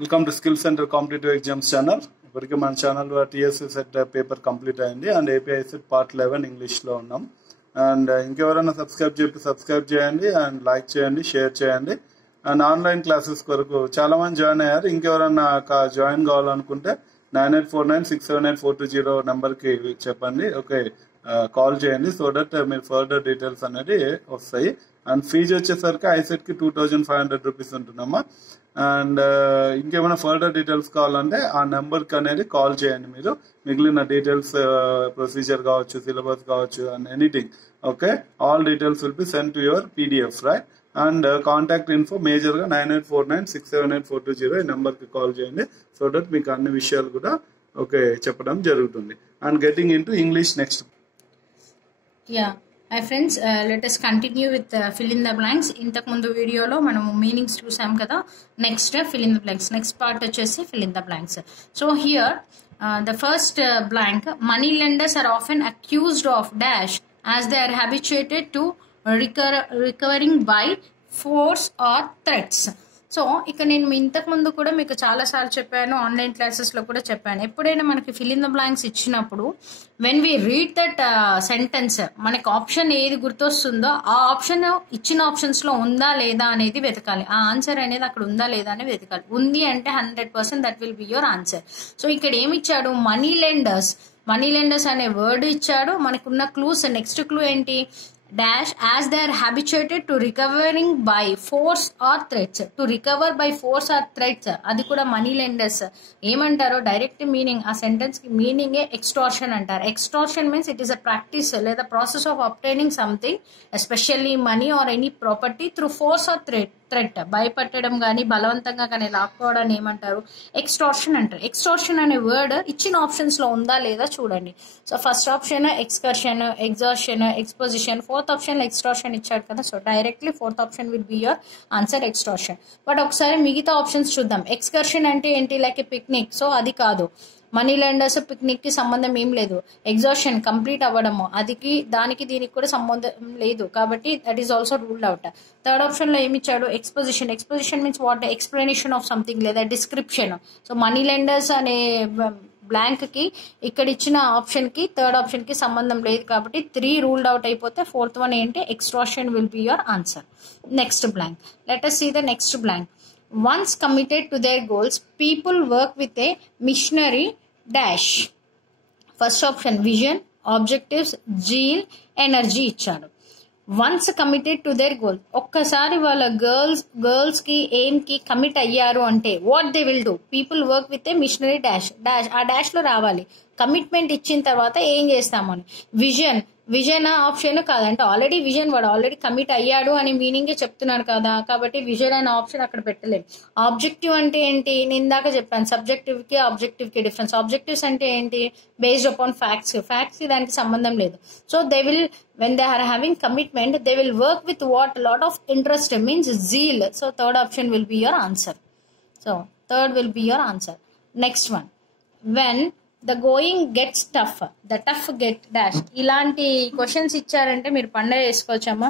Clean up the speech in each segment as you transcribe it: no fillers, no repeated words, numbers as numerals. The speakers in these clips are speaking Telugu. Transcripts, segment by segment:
Welcome to skill centre competitive exams channel. ఇప్పటికీ మన ఛానల్లో టీఎస్సీ సెట్ పేపర్ కంప్లీట్ అయింది అండ్ ఏపీఐ సెట్ పార్ట్ 11 ఇంగ్లీష్లో ఉన్నాం. అండ్ ఇంకెవరైనా సబ్స్క్రైబ్ చేయండి అండ్ లైక్ చేయండి, షేర్ చేయండి. అండ్ ఆన్లైన్ క్లాసెస్ కొరకు చాలా మంది జాయిన్ అయ్యారు. ఇంకెవరైనా జాయిన్ కావాలనుకుంటే 9849678420 నెంబర్కి చెప్పండి. ఓకే, కాల్ చేయండి. సో దట్ మీరు ఫర్దర్ డీటెయిల్స్ అనేది వస్తాయి. అండ్ ఫీజు వచ్చేసరికి ఐసెట్కి 2500 రూపీస్ ఉంటుందమ్మా. అండ్ ఇంకేమైనా ఫర్దర్ డీటెయిల్స్ కావాలంటే ఆ నెంబర్కి అనేది కాల్ చేయండి. మీరు మిగిలిన డీటెయిల్స్, ప్రొసీజర్ కావచ్చు, సిలబస్ కావచ్చు and anything. Okay, all details will be send to your PDF, right? And contact info మేజర్గా 9849678420 ఈ నెంబర్కి కాల్ చేయండి. సో దట్ మీకు అన్ని విషయాలు కూడా ఓకే చెప్పడం జరుగుతుంది. And getting in to English next. Hi friends, let us continue with fill in the blanks. ఇంతకు ముందు వీడియోలో మనం మీనింగ్స్ చూసాం కదా. Next fill in the blanks. Next part వచ్చేసి fill in the blanks. So here the first blank, money lenders are often accused of dash as they are habituated to recovering by force or threats. So ఇక నేను ఇంతకు ముందు కూడా మీకు చాలాసార్లు చెప్పాను, ఆన్లైన్ క్లాసెస్లో కూడా చెప్పాను. ఎప్పుడైనా మనకి ఫిల్ ఇన్ ద బ్లాంక్స్ ఇచ్చినప్పుడు when we read that sentence మనకి ఆప్షన్ ఏది గుర్తొస్తుందో ఆ ఆప్షన్ ఇచ్చిన ఆప్షన్స్లో ఉందా లేదా అనేది వెతకాలి. ఆ ఆన్సర్ అనేది అక్కడ ఉందా లేదా అనేది వెతకాలి. ఉంది అంటే 100% that will be your answer. So ఇక్కడ ఏమి ఇచ్చాడు? మనీ లెండర్స్ అనే వర్డ్ ఇచ్చాడు. మనకున్న క్లూస్, నెక్స్ట్ క్లూ ఏంటి? dash as they are habituated to recovering by force or threats. To recover by force or threats, అది కూడా మనీ లెండర్స్ ఏమంటారో డైరెక్ట్ మీనింగ్, ఆ సెంటెన్స్ కి మీనింగే ఎక్స్టార్షన్ అంటారు. Extortion means it is a practice లేదా process of obtaining something, especially money or any property through force or threat. భయపెట్టడం కానీ బలవంతంగా కానీ లాక్కోవడాన్ని ఏమంటారు? ఎక్స్టార్షన్ అంటారు. ఎక్స్టార్షన్ అనే వర్డ్ ఇచ్చిన ఆప్షన్స్ లో ఉందా లేదా చూడండి. So first option excursion, exertion, exposition. Fourth option extortion ఇచ్చాడు కదా. So directly fourth option will be your answer, extortion. But ఒకసారి మిగతా ఆప్షన్స్ చూద్దాం. ఎక్స్కర్షన్ అంటే ఏంటి? లైక్ ఏ పిక్నిక్. సో అది కాదు. మనీ లెండర్స్ పిక్నిక్ కి సంబంధం ఏం లేదు. ఎగ్జార్షన్ కంప్లీట్ అవ్వడము, దానికి దీనికి కూడా సంబంధం లేదు. కాబట్టి that is also ruled out. Third option లో ఏమి ఇచ్చాడు? Exposition. Exposition means what? Explanation of something లేదా డిస్క్రిప్షన్. సో మనీ లెండర్స్ అనే బ్లాంక్ కి ఇక్కడ ఇచ్చిన ఆప్షన్ కి థర్డ్ ఆప్షన్ కి సంబంధం లేదు. కాబట్టి 3 రూల్డ్ అవుట్ అయిపోతే ఫోర్త్ వన్ ఏంటి? Extortion will be your answer. Next blank. Let us see the next blank. Once committed to their goals, people work with a missionary dash. First option vision, objectives, zeal, energy ఇచ్చాడు. Once committed to their goal, ఒక్కసారి వాళ్ళ గర్ల్స్ కి ఎయిమ్ కి కమిట్ అయ్యారు అంటే what they will do? People work with a missionary dash. ఆ డాష్ లో రావాలి. కమిట్మెంట్ ఇచ్చిన తర్వాత ఏం చేస్తామని. విజన్ ఆప్షన్ కాదంటే ఆల్రెడీ విజన్, వాడు ఆల్రెడీ కమిట్ అయ్యాడు అని మీనింగే చెప్తున్నాడు కదా. కాబట్టి విజన్ అనే ఆప్షన్ అక్కడ పెట్టలేం. ఆబ్జెక్టివ్ అంటే ఏంటి? నేను ఇందాక చెప్పాను, సబ్జెక్టివ్ కి ఆబ్జెక్టివ్ కి డిఫరెన్స్. ఆబ్జెక్టివ్స్ అంటే ఏంటి? బేస్డ్ అపాన్ ఫ్యాక్ట్స్ కి దానికి సంబంధం లేదు. So they will, when they are having commitment, they will work with what? Lot of interest means zeal. So third option will be your answer. So third will be your answer. Next one, when the going gets tough, the tough get dash. ఇలాంటి క్వశ్చన్స్ ఇచ్చారంటే మీరు పండగ వేసుకోవచ్చమ్మా.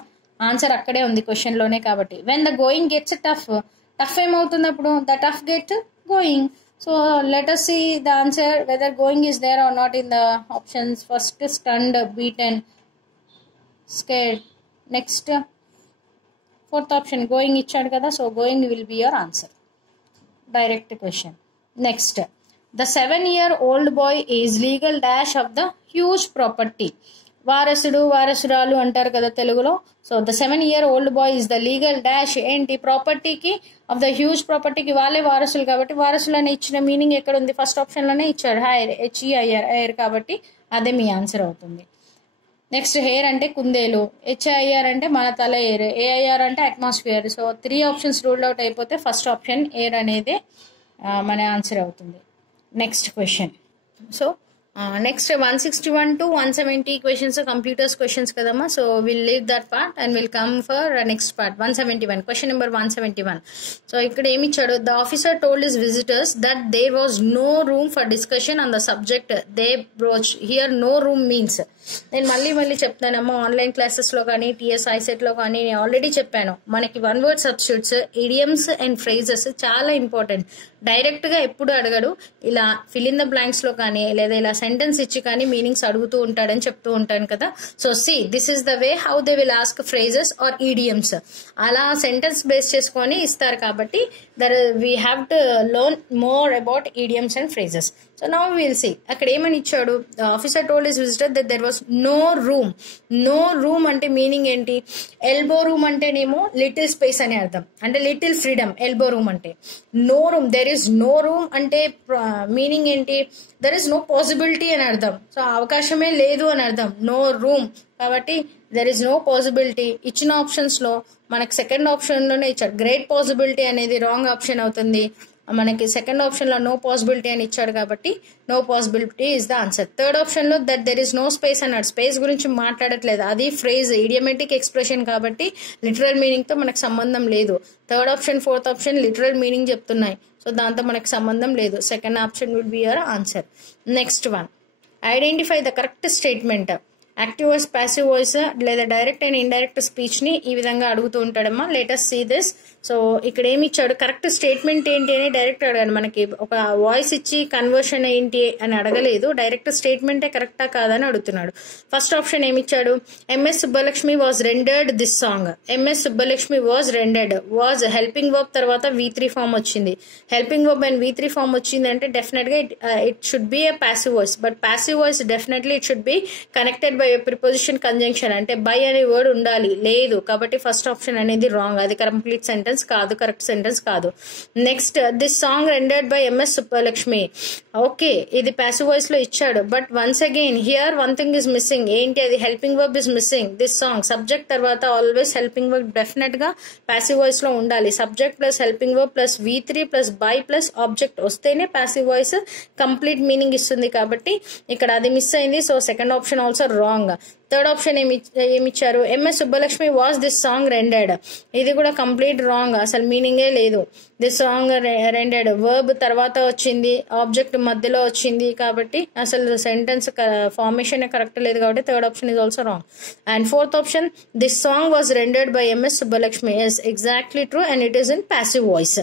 ఆన్సర్ అక్కడే ఉంది క్వశ్చన్ లోనే. కాబట్టి when the going gets tough ఏమవుతుంది అప్పుడు? the tough get going. So let us see the answer whether going is there or not in the options. First, stunned, beaten, scared. Next, fourth option going ఇచ్చాడు కదా. So going will be your answer, direct question. Next, the 7-year-old boy is legal dash of the huge property. వారసురాలు అంటారు కదా తెలుగులో. So the 7-year-old bye is the legal dash ఏంటి? ప్రాపర్టీకి, ఆఫ్ ద హ్యూజ్ ప్రాపర్టీకి వాళ్ళే వారసులు. కాబట్టి వారసులు అనే ఇచ్చిన మీనింగ్ ఎక్కడ ఉంది? ఫస్ట్ ఆప్షన్ లోనే ఇచ్చాడు. హెయిర్ కాబట్టి అదే మీ ఆన్సర్ అవుతుంది. నెక్స్ట్, హెయిర్ అంటే కుందేలు, హెచ్ఐఆర్ అంటే మన తల ఎయిర్, ఏఐఆర్ అంటే atmosphere. So 3 options ruled out అయిపోతే ఫస్ట్ ఆప్షన్ ఎయిర్ అనేది మన ఆన్సర్ అవుతుంది. Next question. So next 161 to 170 questions computers questions కదమ్మా. So will leave that part and will come for next part 171. Question number 171. సో ఇక్కడ ఏమి ఇచ్చాడు, the officer told his visitors that there was no room for discussion on the subject they broach. Here no room means, నేను మళ్ళీ చెప్తానమ్మా, ఆన్లైన్ క్లాసెస్లో కానీ టీఎస్ ఐసెట్లో కానీ నేను ఆల్రెడీ చెప్పాను, మనకి one word substitutes, idioms and phrases చాలా ఇంపార్టెంట్. డైరెక్ట్గా ఎప్పుడు అడగడు, ఇలా ఫిల్ ఇన్ ద బ్లాంక్స్లో కానీ లేదా ఇలా సెంటెన్స్ ఇచ్చి కానీ మీనింగ్స్ అడుగుతూ ఉంటాడని చెప్తూ ఉంటాను కదా. So this is the way how they will ask phrases or idioms. అలా సెంటెన్స్ బేస్ చేసుకొని ఇస్తారు కాబట్టి we have to learn more about idioms and phrases. So now will see అక్కడ ఏమని ఇచ్చాడు, officer told his visitor that there was no room. No room అంటే మీనింగ్ ఏంటి, ఎల్బో రూమ్ అంటేనేమో లిటిల్ స్పేస్ అని అర్థం, అంటే లిటిల్ ఫ్రీడమ్. ఎల్బో రూమ్ అంటే no room, there is no room అంటే మీనింగ్ ఏంటి, దెర్ ఈస్ నో పాసిబిలిటీ అని అర్థం. సో అవకాశమే లేదు అని అర్థం నో రూమ్. కాబట్టి దెర్ ఈస్ నో పాసిబిలిటీ. ఇచ్చిన ఆప్షన్స్ లో మనకి సెకండ్ ఆప్షన్ లోనే ఇచ్చాడు, గ్రేట్ పాసిబిలిటీ అనేది రాంగ్ ఆప్షన్ అవుతుంది. మనకి సెకండ్ ఆప్షన్ లో నో పాసిబిలిటీ అని ఇచ్చాడు కాబట్టి no possibility is the answer. Third option లో that there is no space అన్నాడు, స్పేస్ గురించి మాట్లాడట్లేదు, అది ఫ్రేజ్ ఇడియమెటిక్ ఎక్స్ప్రెషన్ కాబట్టి లిటరల్ మీనింగ్ తో మనకు సంబంధం లేదు. Third option fourth option literal meaning చెప్తున్నాయి, సో దాంతో మనకు సంబంధం లేదు. Second option would be your answer. Next one, identify the correct statement. Active voice, passive voice లేదా డైరెక్ట్ అండ్ ఇండైరెక్ట్ స్పీచ్ ని ఈ విధంగా అడుగుతూ ఉంటాడమ్మా. Let us see this. So ఇక్కడ ఏమి ఇచ్చాడు, కరెక్ట్ స్టేట్మెంట్ ఏంటి అని డైరెక్ట్ అడగాలి. మనకి ఒక వాయిస్ ఇచ్చి కన్వర్షన్ ఏంటి అని అడగలేదు, డైరెక్ట్ స్టేట్మెంటే కరెక్టా కాదని అడుగుతున్నాడు. ఫస్ట్ ఆప్షన్ ఏమి ఇచ్చాడు, MS Subbalakshmi was rendered this song. MS Subbalakshmi was rendered, was helping verb తర్వాత V3 ఫామ్ వచ్చింది. Helping verb and V3 form వచ్చింది అంటే డెఫినెట్ గా it should be a passive voice. But passive voice definitely it should be connected by preposition conjunction, అంటే బై అనే వర్డ్ ఉండాలి, లేదు. కాబట్టి ఫస్ట్ ఆప్షన్ అనేది రాంగ్, అది కంప్లీట్ సెంటెన్స్ కాదు, కరెక్ట్ సెంటెన్స్ కాదు. Next, this song rendered by MS Subbulakshmi. Okay, ఇది ప్యాసివ్ వాయిస్ లో ఇచ్చాడు, but once again here one thing is missing. ఏంటి అది, helping verb is missing. This song subject తర్వాత ఆల్వేస్ హెల్పింగ్ వర్బ్ డెఫినెట్ గా ప్యాసివ్ వాయిస్ లో ఉండాలి. Subject plus helping verb plus V3 plus by plus object వస్తేనే ప్యాసివ్ వాయిస్ కంప్లీట్ మీనింగ్ ఇస్తుంది, కాబట్టి ఇక్కడ అది మిస్ అయింది. So second option also wrong. Third option ఏమిచ్చారు, MS Subbalakshmi was this song rendered. ఇది కూడా కంప్లీట్ రాంగ్, అసలు మీనింగే లేదు. దిస్ సాంగ్ రెండెడ్ వర్బ్ తర్వాత వచ్చింది, ఆబ్జెక్ట్ మధ్యలో వచ్చింది, కాబట్టి అసలు సెంటెన్స్ ఫార్మేషన్ కరెక్ట్ లేదు, కాబట్టి third option is also wrong. And fourth option, this song was rendered by MS Subbalakshmi, is exactly true and it is in passive voice.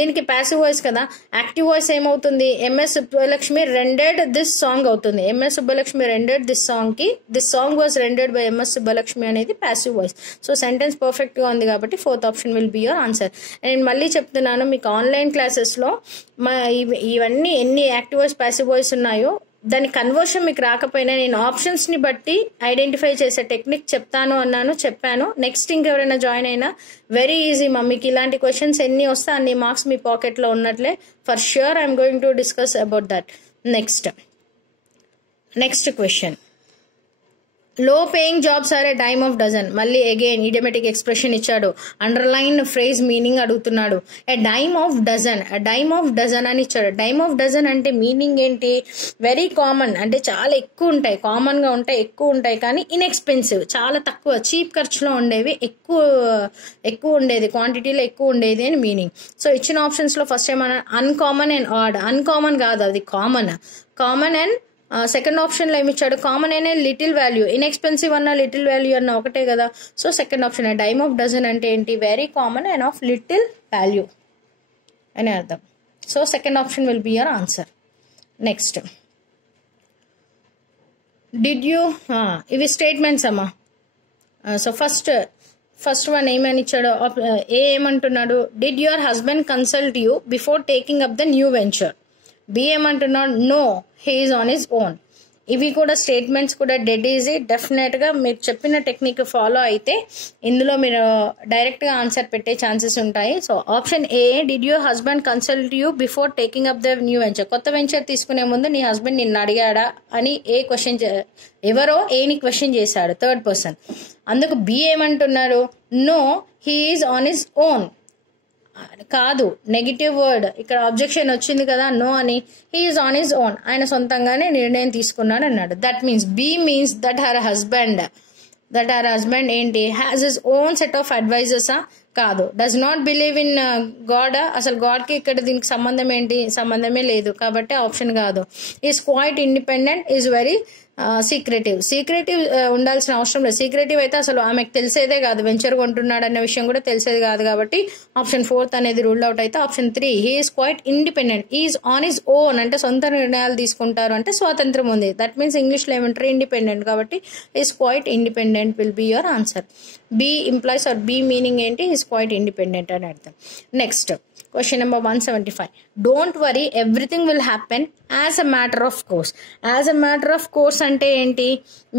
దీనికి ప్యాసివ్ వాయిస్ కదా, యాక్టివ్ వాయిస్ ఏమవుతుంది, MS Subbalakshmi rendered this song అవుతుంది. MS Subbalakshmi rendered this song కి this song was rendered by MS Subbalakshmi అనేది passive voice. So sentence perfect గా ఉంది కాబట్టి fourth option will be your answer. నేను మళ్ళీ చెప్తున్నాను, మీకు ఆన్లైన్ క్లాసెస్ లో ఇవన్నీ ఎన్ని యాక్టివ్ వాయిస్ ప్యాసివ్ వాయిస్ ఉన్నాయో దాని కన్వర్షన్ మీకు రాకపోయినా నేను ఆప్షన్స్ ని బట్టి ఐడెంటిఫై చేసే టెక్నిక్ చెప్తాను అన్నాను, చెప్పాను. నెక్స్ట్ ఇంకెవరైనా జాయిన్ అయినా వెరీ ఈజీ మా, మీకు ఇలాంటి క్వశ్చన్స్ ఎన్ని వస్తే అన్ని మార్క్స్ మీ పాకెట్ లో ఉన్నట్లే. For sure I'm going to discuss about that. Next question, low paying jobs are a dime of dozen. మళ్ళీ అగైన్ ఇడియమెటిక్ ఎక్స్ప్రెషన్ ఇచ్చాడు, అండర్లైన్ ఫ్రేజ్ మీనింగ్ అడుగుతున్నాడు. A dime of dozen, dime of dozen అని ఇచ్చాడు. డైమ్ ఆఫ్ డజన్ అంటే మీనింగ్ ఏంటి, వెరీ కామన్, అంటే చాలా ఎక్కువ ఉంటాయి, కామన్ గా ఉంటాయి, ఎక్కువ ఉంటాయి, కానీ ఇన్ఎక్స్పెన్సివ్, చాలా తక్కువ, చీప్ ఖర్చులో ఉండేవి, ఎక్కువ ఉండేది, క్వాంటిటీలో ఎక్కువ ఉండేది అని మీనింగ్. సో ఇచ్చిన ఆప్షన్స్ లో ఫస్ట్ ఏమన్నా అన్కామన్ అండ్ ఆడ్. అన్కామన్ కాదు, అది కామన్ అండ్ సెకండ్ ఆప్షన్ లో ఏమిచ్చాడు, కామన్ అనే లిటిల్ వాల్యూ, ఇన్ఎక్స్పెన్సివ్ అన్న లిటిల్ వాల్యూ అన్న ఒకటే కదా. So second option dime of dozen అంటే ఏంటి, very common and of little value అని అర్థం. So second option will be your answer. Next, did you, ఇవి స్టేట్మెంట్స్ అమ్మా. సో ఫస్ట్ వన్ ఏమని ఇచ్చాడు, ఏమంటున్నాడు, did your husband consult you before taking up the new venture. B ఏమంటున్నాడు, no he is on his own. ఇవి కూడా స్టేట్మెంట్స్ కూడా డెడ్ ఈజీ. డెఫినెట్ గా మీరు చెప్పిన టెక్నిక్ ఫాలో అయితే ఇందులో మీరు డైరెక్ట్ గా ఆన్సర్ పెట్టే ఛాన్సెస్ ఉంటాయి. So option A, did your husband consult you before taking up the new venture. కొత్త వెంచర్ తీసుకునే ముందు నీ హస్బెండ్ నిన్ను అడిగాడా అని ఎవరో ఏని క్వశ్చన్ చేశాడు, థర్డ్ పర్సన్. అందుకు బి ఏమంటున్నారు, no he is on his own. కాదు, నెగిటివ్ వర్డ్. ఇక్కడ అబ్జెక్షన్ వచ్చింది కదా నో అని. He is on his own, ఆయన సొంతంగానే నిర్ణయం తీసుకున్నాడు అన్నాడు. That means B means that her husband ఏంటి has his own set of అడ్వైజర్సా? కాదు. Does not believe in God, అసలు గాడ్కి ఇక్కడ దీనికి సంబంధం ఏంటి? సంబంధమే లేదు కాబట్టి ఆప్షన్ కాదు. Is quite independent, is very secretive ఉండాల్సిన అవసరం లేదు. సీక్రెటివ్ అయితే అసలు ఆమెకు తెలిసేదే కాదు, వెంచర్ కొంటున్నాడు అనే విషయం కూడా తెలిసేది కాదు కాబట్టి ఆప్షన్ 4 అనేది రూల్డ్ అవుట్ అయితే option 3 he is quite independent, is on his own అంటే సొంత నిర్ణయాలు తీసుకుంటారు అంటే స్వాతంత్రం ఉంది. దట్ మీన్స్ ఇంగ్లీష్లో ఏమంటారు? ఇండిపెండెంట్. కాబట్టి is quite independent will be your answer. Be implies or be meaning ఏంటి? ఈజ్ క్వైట్ ఇండిపెండెంట్ అని అర్థం. Next question number 175. Don't worry everything will happen as a matter of course. As a matter of course అంటే ఏంటి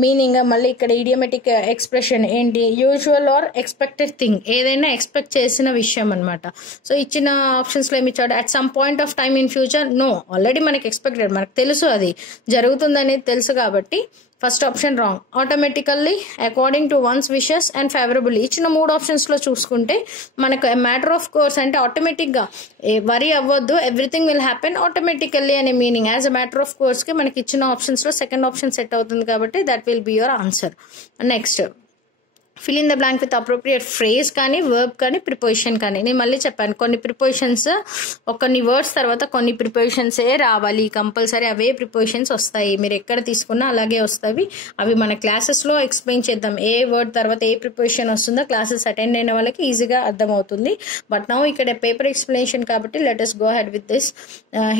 మీనింగ్? మళ్ళీ ఇక్కడ ఇడియోమెటిక్ ఎక్స్ప్రెషన్ ఏంటి? యూజువల్ ఆర్ ఎక్స్పెక్టెడ్ థింగ్, ఏదైనా ఎక్స్పెక్ట్ చేసిన విషయం అనమాట. సో ఇచ్చిన ఆప్షన్స్లో ఏమి ఇచ్చాడు? At some point of time in future, no, already మనకి ఎక్స్పెక్టెడ్, మనకు తెలుసు అది జరుగుతుందనేది తెలుసు కాబట్టి first option wrong. Automatically, according to once wishes and favourably. ఇచ్చిన 3 ఆప్షన్స్లో చూసుకుంటే మనకు మ్యాటర్ ఆఫ్ కోర్స్ అంటే ఆటోమేటిక్గా వరీ అవ్వద్దు, ఎవ్రీథింగ్ విల్ హ్యాపెన్ ఆటోమేటికల్లీ అనే meaning. As a matter of కోర్స్కి మనకి ఇచ్చిన ఆప్షన్స్లో సెకండ్ ఆప్షన్ సెట్ అవుతుంది కాబట్టి that will be your answer. Next fill in the blank with appropriate phrase కానీ వర్బ్ కానీ ప్రిపోజిషన్ కానీ. నేను మళ్ళీ చెప్పాను కొన్ని ప్రిపోజిషన్స్ కొన్ని వర్డ్స్ తర్వాత కొన్ని ప్రిపోజిషన్సే రావాలి కంపల్సరీ, అవే ప్రిపోజిషన్స్ వస్తాయి. మీరు ఎక్కడ తీసుకున్నా అలాగే వస్తాయి. అవి మన క్లాసెస్లో ఎక్స్ప్లెయిన్ చేద్దాం. ఏ వర్డ్ తర్వాత ఏ ప్రిపోజిషన్ వస్తుందో క్లాసెస్ అటెండ్ అయిన వాళ్ళకి ఈజీగా అర్థమవుతుంది. బట్ నౌ ఇక్కడ పేపర్ ఎక్స్ప్లెనేషన్ కాబట్టి let us go ahead with this.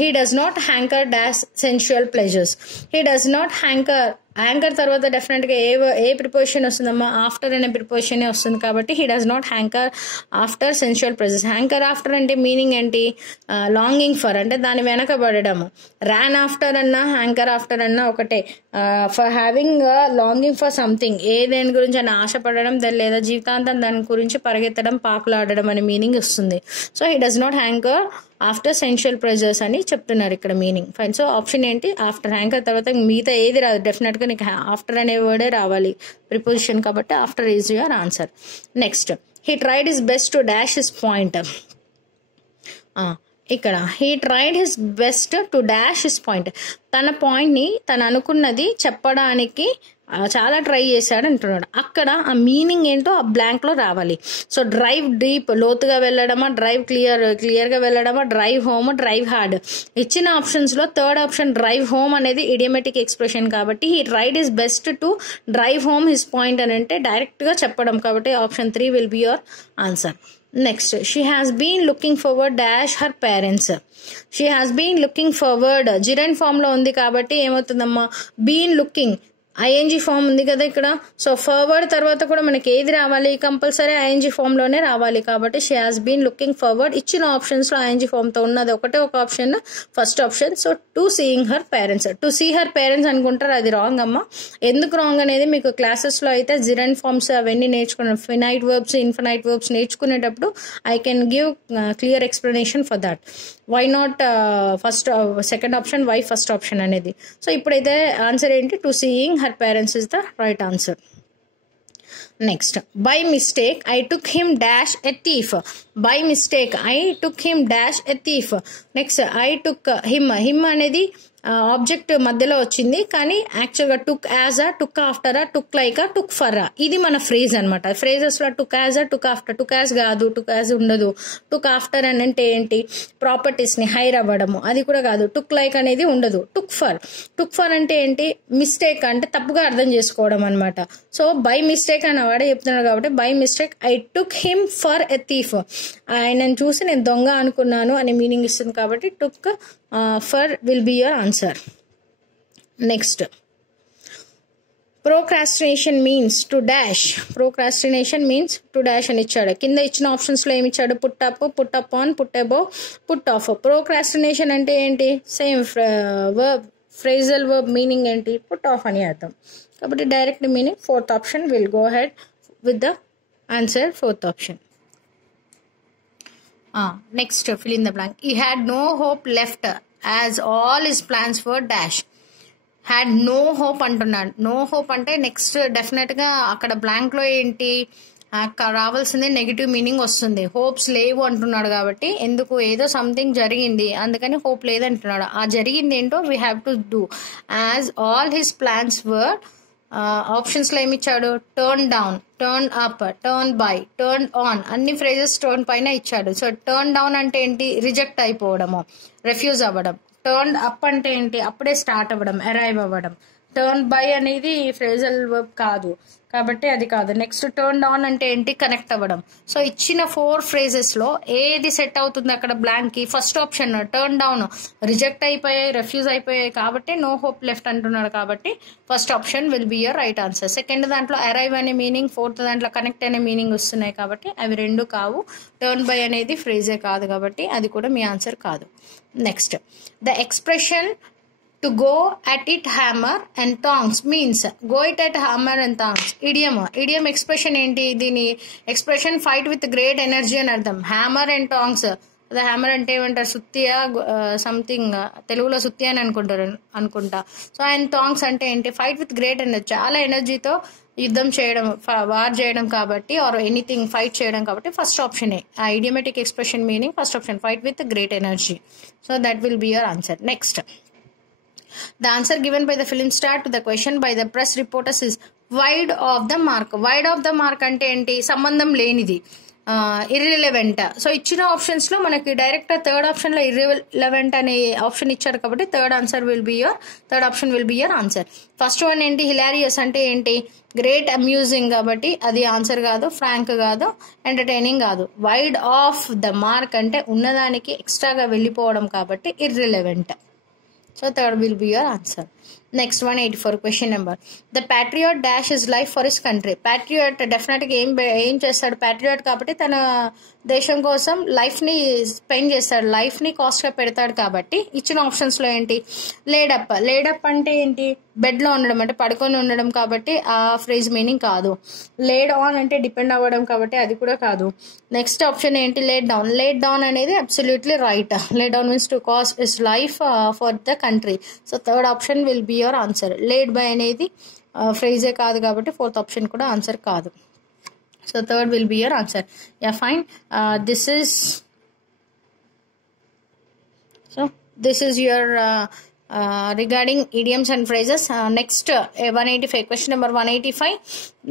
He does not hanker dash sensual pleasures. He does not hanker. Anchor తర్వాత డెఫినెట్గా ఏ ప్రిపోజిషన్ వస్తుందమ్మా? ఆఫ్టర్ అనే ప్రిపోజిషనే వస్తుంది కాబట్టి he does not hanker after sensual pleasures. Hanker after అంటే మీనింగ్ ఏంటి? లాంగింగ్ ఫర్ అంటే దాని వెనకబడము. ర్యాన్ ఆఫ్టర్ అన్నా హ్యాంకర్ ఆఫ్టర్ అన్నా ఒకటే. For having longing for something, ఏ దేని గురించి అని ఆశపడడం లేదా జీవితాంతం దాని గురించి పరిగెత్తడం పాకులాడడం అనే మీనింగ్ వస్తుంది. So he does not hanker after sensual pressures అని చెప్తున్నారు ఇక్కడ మీనింగ్. ఫైన్. సో ఆప్షన్ ఏంటి? ఆఫ్టర్. హ్యాంకర్ తర్వాత మిగతా ఏది రాదు, డెఫినెట్గా నీకు ఆఫ్టర్ అనే వర్డే రావాలి ప్రిపోజిషన్ కాబట్టి after is your answer. Next he tried his best to dash his point. ఇక్కడ he tried his best to dash his point, తన పాయింట్ని తను అనుకున్నది చెప్పడానికి చాలా ట్రై చేశాడు అంటున్నాడు. అక్కడ ఆ మీనింగ్ ఏంటో ఆ బ్లాంక్లో రావాలి. సో డ్రైవ్ డీప్, లోతుగా వెళ్ళడమా, డ్రైవ్ క్లియర్గా వెళ్ళడమా, డ్రైవ్ హోమ్, డ్రైవ్ హార్డ్. ఇచ్చిన ఆప్షన్స్లో థర్డ్ ఆప్షన్ డ్రైవ్ హోమ్ అనేది ఇడియోమెటిక్ ఎక్స్ప్రెషన్ కాబట్టి he tried his best to drive home his point అని అంటే డైరెక్ట్గా చెప్పడం కాబట్టి option 3 will be your answer. Next she has been looking forward dash her parents. She has been looking forward gerund ఫామ్లో ఉంది కాబట్టి ఏమవుతుందమ్మా? బీన్ లుకింగ్ ఐఎన్జీ ఫామ్ ఉంది కదా ఇక్కడ. సో ఫార్వర్డ్ తర్వాత కూడా మనకి ఏది రావాలి? కంపల్సరీ ఐఎన్జీ ఫామ్లోనే రావాలి కాబట్టి she has been looking forward. ఇచ్చిన ఆప్షన్స్లో ఐఎన్జీ ఫామ్తో ఉన్నది ఒకటే ఒక option, first option. So to seeing her parents, to see her parents అనుకుంటారు, అది రాంగ్ అమ్మ. ఎందుకు రాంగ్ అనేది మీకు క్లాసెస్లో అయితే జిరెంట్ ఫామ్స్ అవన్నీ నేర్చుకున్నాను, ఫినైట్ వర్బ్స్, ఇన్ఫినైట్ వర్బ్స్ నేర్చుకునేటప్పుడు I can give clear explanation for that. Why not first second option, why first option అనేది. సో ఇప్పుడైతే ఆన్సర్ ఏంటి? To seeing her parents is the right answer. Next, by mistake I took him dash a thief. By mistake I took him dash a thief. Next, I took him అనేది ఆబ్జెక్ట్ మధ్యలో వచ్చింది కానీ యాక్చువల్గా took as a, took after a, took like a, took for a, ఇది మన ఫ్రేజ్ అనమాట. ఫ్రేజెస్లో took as a, took after, took as కాదు, టుక్ యాజ్ ఉండదు. టుక్ ఆఫ్టర్ అని అంటే ఏంటి? ప్రాపర్టీస్ని హైర్ అవ్వడము, అది కూడా కాదు. టుక్ లైక్ అనేది ఉండదు. టుక్ ఫర్ అంటే ఏంటి? మిస్టేక్ అంటే తప్పుగా అర్థం చేసుకోవడం అనమాట. సో బై మిస్టేక్ అని వాడే చెప్తున్నాడు కాబట్టి by mistake I took him for a thief, ఆయనను చూసి నేను దొంగ అనుకున్నాను అనే మీనింగ్ ఇస్తుంది కాబట్టి took for will be your answer. Next, procrastination means to dash. Procrastination means to dash అని ఇచ్చాడు. కింద ఇచ్చిన ఆప్షన్స్లో ఏమి ఇచ్చాడు? Put up, put up on, put above, put off. Procrastination అంటే ఏంటి? Same verb, phrasal verb meaning ఏంటి? పుట్ ఆఫ్ అని అర్థం. కాబట్టి direct meaning fourth option. Will go head with the answer fourth option. Next, fill in the blank. He had no hope left as all his plans were dash. Had no hope అంటున్నాడు. నో హోప్ అంటే నెక్స్ట్ డెఫినెట్గా అక్కడ బ్లాంక్లో ఏంటి? రావాల్సిందే నెగిటివ్ మీనింగ్ వస్తుంది. హోప్స్ లేవు అంటున్నాడు కాబట్టి ఎందుకు ఏదో సంథింగ్ జరిగింది అందుకని హోప్ లేదంటున్నాడు. ఆ జరిగింది ఏంటో we have to do as all his plans were. ఆప్షన్స్లో ఏమి ఇచ్చాడు? Turn down, turn up, turn by, turn on, అన్ని ఫ్రేజెస్ టర్న్ పైన ఇచ్చాడు. సో టర్న్ డౌన్ అంటే ఏంటి? రిజెక్ట్ అయిపోవడము, రెఫ్యూజ్ అవ్వడం. టర్న్ అప్ అంటే ఏంటి? అప్పుడే స్టార్ట్ అవ్వడం, అరైవ్ అవ్వడం. టర్న్ బై అనేది ఫ్రేజల్ వర్బ్ కాదు కాబట్టి అది కాదు. నెక్స్ట్ టర్న్ డౌన్ అంటే ఏంటి? కనెక్ట్ అవ్వడం. సో ఇచ్చిన 4 ఫ్రేజెస్లో ఏది సెట్ అవుతుంది అక్కడ బ్లాంక్కి? First option turn down. Reject అయిపోయాయి, రెఫ్యూజ్ అయిపోయాయి కాబట్టి నో హోప్ లెఫ్ట్ అంటున్నాడు కాబట్టి first option will be your right answer. Second దాంట్లో అరైవ్ అనే మీనింగ్, ఫోర్త్ దాంట్లో కనెక్ట్ అనే మీనింగ్ వస్తున్నాయి కాబట్టి అవి రెండు కావు. టర్న్ బై అనేది ఫ్రేజే కాదు కాబట్టి అది కూడా మీ ఆన్సర్ కాదు. Next, the expression to go at it hammer and tongs means go it at hammer and tongs. Idiom expression ఏంటి? దీని expression fight with great energy అని అర్థం. హ్యామర్ అండ్ టాంగ్స్, అదే హ్యామర్ అంటే ఏమంటారు? సుత్తియా సంథింగ్, తెలుగులో సుత్తి అని అనుకుంటా. సో అండ్ టాంగ్స్ అంటే ఏంటి? ఫైట్ విత్ గ్రేట్ ఎనర్జీ, చాలా ఎనర్జీతో యుద్ధం చేయడం, వార్ చేయడం కాబట్టి, ఆర్ ఎనీథింగ్ ఫైట్ చేయడం కాబట్టి ఫస్ట్ ఆప్షనే. ఆ idiomatic expression meaning first option, fight with great energy. So that will be your answer. Next, the answer given by the film star to the question by the press reporters is wide of the mark. Wide of the mark అంటే ఏంటి? సంబంధం లేనిది, ఇర్రిలెవెంట్. సో ఇచ్చిన ఆప్షన్స్లో మనకి డైరెక్ట్ థర్డ్ ఆప్షన్లో ఇర్రిలెవెంట్ అనే ఆప్షన్ ఇచ్చారు కాబట్టి third option will be your answer. First one ఏంటి? హిలారియస్ అంటే ఏంటి? గ్రేట్ అమ్యూజింగ్ కాబట్టి అది ఆన్సర్ కాదు. ఫ్రాంక్ కాదు, ఎంటర్టైనింగ్ కాదు. వైడ్ ఆఫ్ ద మార్క్ అంటే ఉన్నదానికి ఎక్స్ట్రాగా వెళ్ళిపోవడం కాబట్టి ఇర్రిలెవెంట్. So third will be your answer. Next 184 question number. The patriot dash his life for his country. Patriot definitely ఏం చేస్తాడు? patriot కాబట్టి తన దేశం కోసం లైఫ్ ని స్పెండ్ చేస్తాడు, లైఫ్ ని కాస్ట్ గా పెడతాడు కాబట్టి ఇచ్చిన ఆప్షన్స్ లో ఏంటి? లేడప్. లేడప్ అంటే ఏంటి? బెడ్ లో ఉండడం, అంటే పడుకొని ఉండడం కాబట్టి ఆ ఫ్రేజ్ మీనింగ్ కాదు. లేడ్ ఆన్ అంటే డిపెండ్ అవ్వడం కాబట్టి అది కూడా కాదు. నెక్స్ట్ ఆప్షన్ ఏంటి? Laid down. లేడ్ డౌన్ అనేది absolutely right. Laid down means to cost is life for the country. So third option will be your answer. Laid by అనేది ఫ్రేజే కాదు కాబట్టి ఫోర్త్ ఆప్షన్ కూడా ఆన్సర్ కాదు. So third will be your answer. Yeah, fine. This is your regarding idioms and phrases. Next 185 question number 185.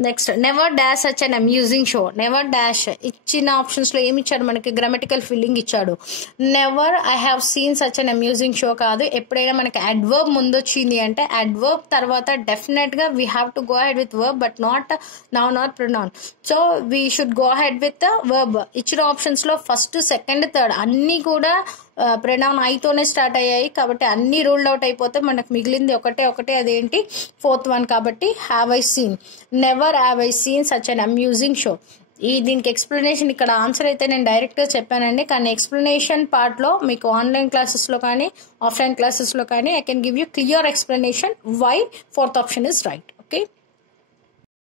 Next, never dash such an amusing show. Never dash ఇచ్చిన ఆప్షన్స్ లో ఏమి ఇచ్చాడు? మనకి గ్రామటికల్ ఫిల్లింగ్ ఇచ్చాడు. Never I have seen such an amusing show కాదు. ఎప్పుడైనా మనకి అడ్వర్బ్ ముందు వచ్చింది అంటే అడ్వర్బ్ తర్వాత డెఫినెట్ గా we have to go head with verb but not noun are pronoun. So we should go head with verb. ఇచ్చిన ఆప్షన్స్ లో ఫస్ట్, సెకండ్, థర్డ్ అన్ని కూడా ప్రొనౌన్ ఐతోనే స్టార్ట్ అయ్యాయి కాబట్టి అన్ని రూల్డ్ అవుట్ అయిపోతే మనకు మిగిలింది ఒకటే, అదేంటి? ఫోర్త్ వన్ కాబట్టి have I seen. Never have I seen such an amusing show. దీనికి ఎక్స్ప్లెనేషన్ ఇక్కడ ఆన్సర్ అయితే నేను డైరెక్ట్గా చెప్పానండి, కానీ ఎక్స్ప్లెనేషన్ పార్ట్లో మీకు ఆన్లైన్ క్లాసెస్లో కానీ ఆఫ్లైన్ క్లాసెస్లో కానీ I can give you clear explanation why fourth option is right.